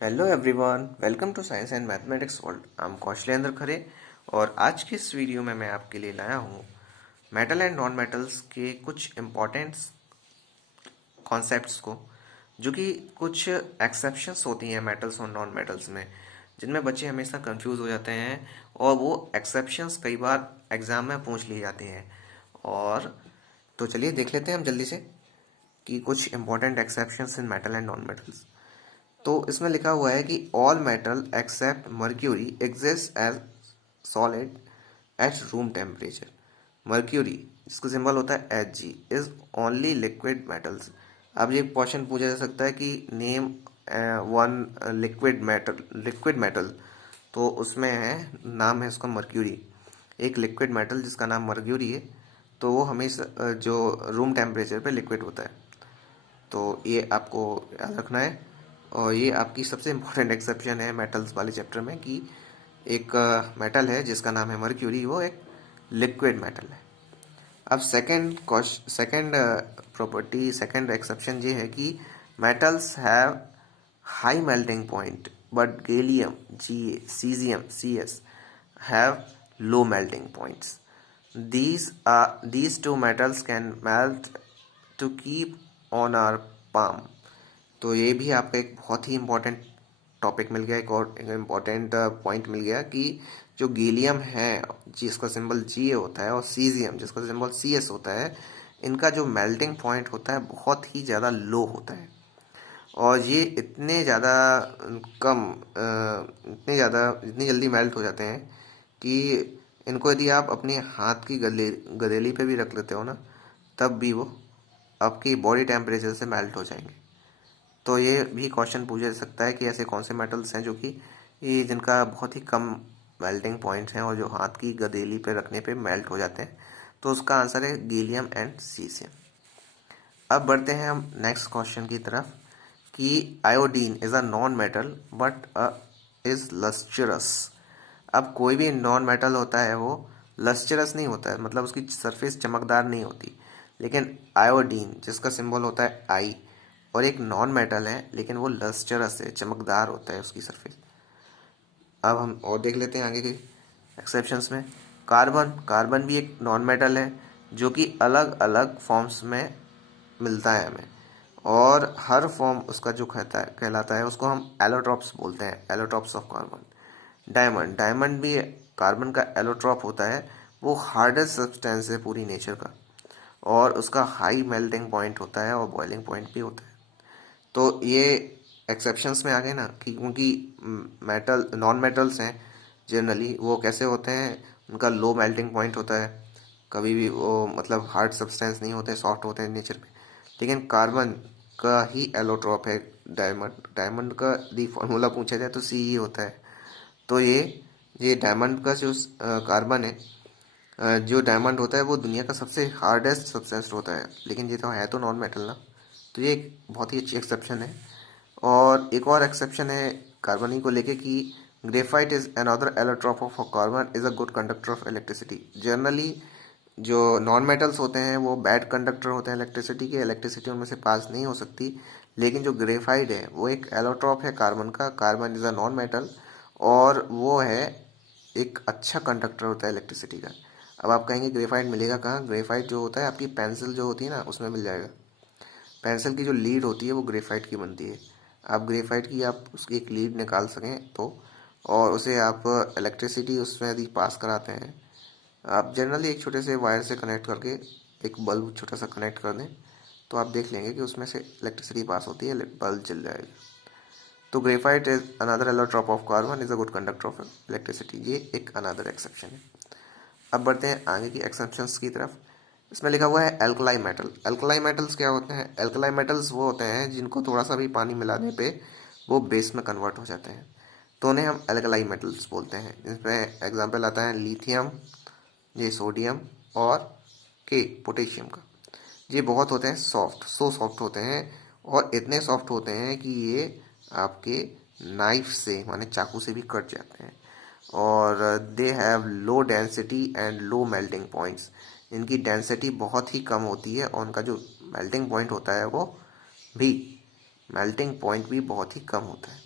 Hello everyone, welcome to science and mathematics world. I am Kaushlendra Khare और आज की इस वीडियो में मैं आपके लिए लाया हूँ मेटल एंड नॉन मेटल्स के कुछ इम्पॉर्टेंट कॉन्सेप्ट्स को, जो कि कुछ एक्सेप्शंस होती हैं मेटल्स और नॉन मेटल्स में, जिनमें बच्चे हमेशा कंफ्यूज हो जाते हैं और वो एक्सेप्शंस कई बार एग्ज़ाम में पूछ लिए जाते हैं। और तो चलिए देख लेते हैं हम जल्दी से कि कुछ important exceptions in metal and non metals. तो इसमें लिखा हुआ है कि all metal except mercury exist as solid at room temperature. Mercury, जिसका सिंबल होता है Hg, is only liquid metals. अब ये क्वेश्चन पूछा जा सकता है कि नेम वन लिक्विड मेटल, तो उसमें है, नाम है उसका मर्क्यूरी। एक लिक्विड मेटल जिसका नाम मर्क्यूरी है, तो वो हमेशा जो रूम टेम्परेचर पे लिक्विड होता है। तो ये आपको याद रखना है। और ये आपकी सबसे इम्पोर्टेंट एक्सेप्शन है मेटल्स वाले चैप्टर में कि एक मेटल है जिसका नाम है मर्क्यूरी, वो एक लिक्विड मेटल है। अब सेकंड प्रॉपर्टी, सेकंड एक्सेप्शन ये है कि metals have high melting point but gallium Ga, caesium Cs have low melting points. These two metals can melt to keep on our palm. तो ये भी आपका एक बहुत ही इम्पोर्टेंट टॉपिक मिल गया, एक और इम्पोर्टेंट पॉइंट मिल गया कि जो गैलियम है जिसका सिंबल Ga होता है और सीजियम जिसका सिंबल Cs होता है, इनका जो मेल्टिंग पॉइंट होता है बहुत ही ज़्यादा लो होता है। और ये इतने ज़्यादा कम इतनी जल्दी मेल्ट हो जाते हैं कि इनको यदि आप अपने हाथ की गदेली पे भी रख लेते हो ना, तब भी वो आपकी बॉडी टेम्परेचर से मेल्ट हो जाएंगे। तो ये भी क्वेश्चन पूछा जा सकता है कि ऐसे कौन से मेटल्स हैं जो कि ये जिनका बहुत ही कम मेल्टिंग पॉइंट्स हैं और जो हाथ की गदेली पे रखने पे मेल्ट हो जाते हैं। तो उसका आंसर है गैलियम एंड सीसियम। अब बढ़ते हैं हम नेक्स्ट क्वेश्चन की तरफ कि iodine is a non metal but is lustrous. अब कोई भी नॉन मेटल होता है वो लस्चरस नहीं होता है, मतलब उसकी सरफेस चमकदार नहीं होती। लेकिन आयोडीन जिसका सिंबल होता है आई, और एक नॉन मेटल है लेकिन वो लस्चरस है, चमकदार होता है उसकी सरफेस। अब हम और देख लेते हैं आगे के एक्सेप्शंस में। कार्बन कार्बन भी एक नॉन मेटल है जो कि अलग अलग फॉर्म्स में मिलता है हमें, और हर फॉर्म उसका जो कहलाता है उसको हम एलोट्रॉप्स बोलते हैं, allotropes of carbon. Diamond diamond भी कार्बन का एलोट्रॉप होता है। वो हार्डेस्ट सब्सटेंस है पूरी नेचर का, और उसका हाई मेल्टिंग पॉइंट होता है और बॉइलिंग पॉइंट भी होता है। तो ये एक्सेप्शंस में आ गए ना कि क्योंकि मेटल नॉन मेटल्स हैं जनरली वो कैसे होते हैं, उनका लो मेल्टिंग पॉइंट होता है, कभी भी वो मतलब हार्ड सब्सटेंस नहीं होते, सॉफ्ट होते हैं नेचर में। लेकिन कार्बन का ही एलोट्रॉप है डायमंड। डायमंड का यदि फॉर्मूला पूछा जाए तो सी ही होता है। तो ये डायमंड का जो कार्बन है, जो डायमंड होता है वो दुनिया का सबसे हार्डेस्ट सब्सटेंस होता है, लेकिन ये तो है तो नॉन मेटल ना। तो ये एक बहुत ही अच्छी एक्सेप्शन है। और एक और एक्सेप्शन है कार्बन को लेके कि graphite is another allotrope of carbon is a good conductor of electricity. Generally जो नॉन मेटल्स होते हैं वो बैड कंडक्टर होते हैं इलेक्ट्रिसिटी के, इलेक्ट्रिसिटी उनमें से पास नहीं हो सकती। लेकिन जो ग्रेफाइट है वो एक एलोट्रॉप है कार्बन का, carbon is a non metal, और वो है एक अच्छा कंडक्टर होता है इलेक्ट्रिसिटी का। अब आप कहेंगे ग्रेफाइट मिलेगा कहाँ? ग्रेफाइट जो होता है आपकी पेंसिल जो होती है ना उसमें मिल जाएगा। पेंसिल की जो लीड होती है वो ग्रेफाइट की बनती है। आप ग्रेफाइट की आप उसकी एक लीड निकाल सकें तो, और उसे आप इलेक्ट्रिसिटी उसमें यदि पास कराते हैं, आप जनरली एक छोटे से वायर से कनेक्ट करके एक बल्ब छोटा सा कनेक्ट कर दें, तो आप देख लेंगे कि उसमें से इलेक्ट्रिसिटी पास होती है, बल्ब जल जाएगा। तो graphite is another allotrope of carbon is a good conductor of electricity. ये एक अनदर एक्सेप्शन है। अब बढ़ते हैं आगे की एक्सेप्शंस की तरफ। इसमें लिखा हुआ है एल्कलाई मेटल। एल्कलाई मेटल्स क्या होते हैं? एल्कलाई मेटल्स वो होते हैं जिनको थोड़ा सा भी पानी मिलाने पे वो बेस में कन्वर्ट हो जाते हैं, तो उन्हें हम एल्कलाई मेटल्स बोलते हैं। इसमें एग्जांपल आता है लिथियम, ये सोडियम, और के पोटेशियम का। ये बहुत होते हैं सॉफ्ट, सो सॉफ्ट होते हैं, और इतने सॉफ्ट होते हैं कि ये आपके नाइफ से माने चाकू से भी कट जाते हैं। और they have low density and low melting points. इनकी डेंसिटी बहुत ही कम होती है और उनका जो मेल्टिंग पॉइंट होता है वो भी, मेल्टिंग पॉइंट भी बहुत ही कम होता है।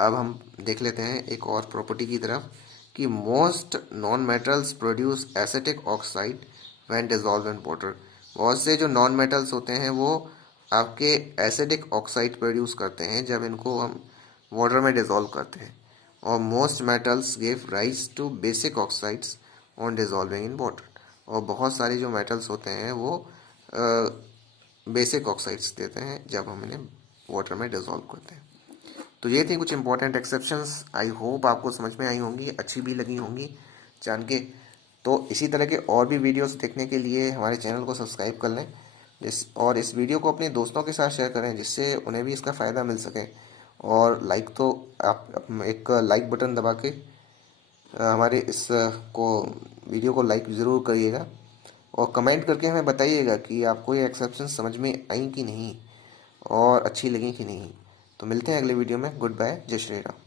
अब हम देख लेते हैं एक और प्रॉपर्टी की तरफ कि most non metals produce acetic oxide when dissolve in water. बहुत से जो नॉन मेटल्स होते हैं वो आपके एसिडिक ऑक्साइड प्रोड्यूस करते हैं जब इनको हम वाटर में डिजॉल्व करते हैं, और most metals give rise to basic oxides on dissolving in water. और बहुत सारे जो मेटल्स होते हैं वो बेसिक ऑक्साइड्स देते हैं जब हम इन्हें वाटर में डिजॉल्व करते हैं। तो ये थी कुछ इंपॉर्टेंट एक्सेप्शंस। आई होप आपको समझ में आई होंगी, अच्छी भी लगी होंगी जान के। तो इसी तरह के और भी वीडियोस देखने के लिए हमारे चैनल को सब्सक्राइब कर लें, और इस वीडियो को अपने दोस्तों के साथ शेयर करें जिससे उन्हें भी इसका फ़ायदा मिल सके। और लाइक तो आप एक लाइक बटन दबा के हमारे इस को वीडियो को लाइक ज़रूर करिएगा, और कमेंट करके हमें बताइएगा कि आपको ये एक्सेप्शन समझ में आई कि नहीं और अच्छी लगी कि नहीं। तो मिलते हैं अगले वीडियो में। गुड बाय, जय श्री राम।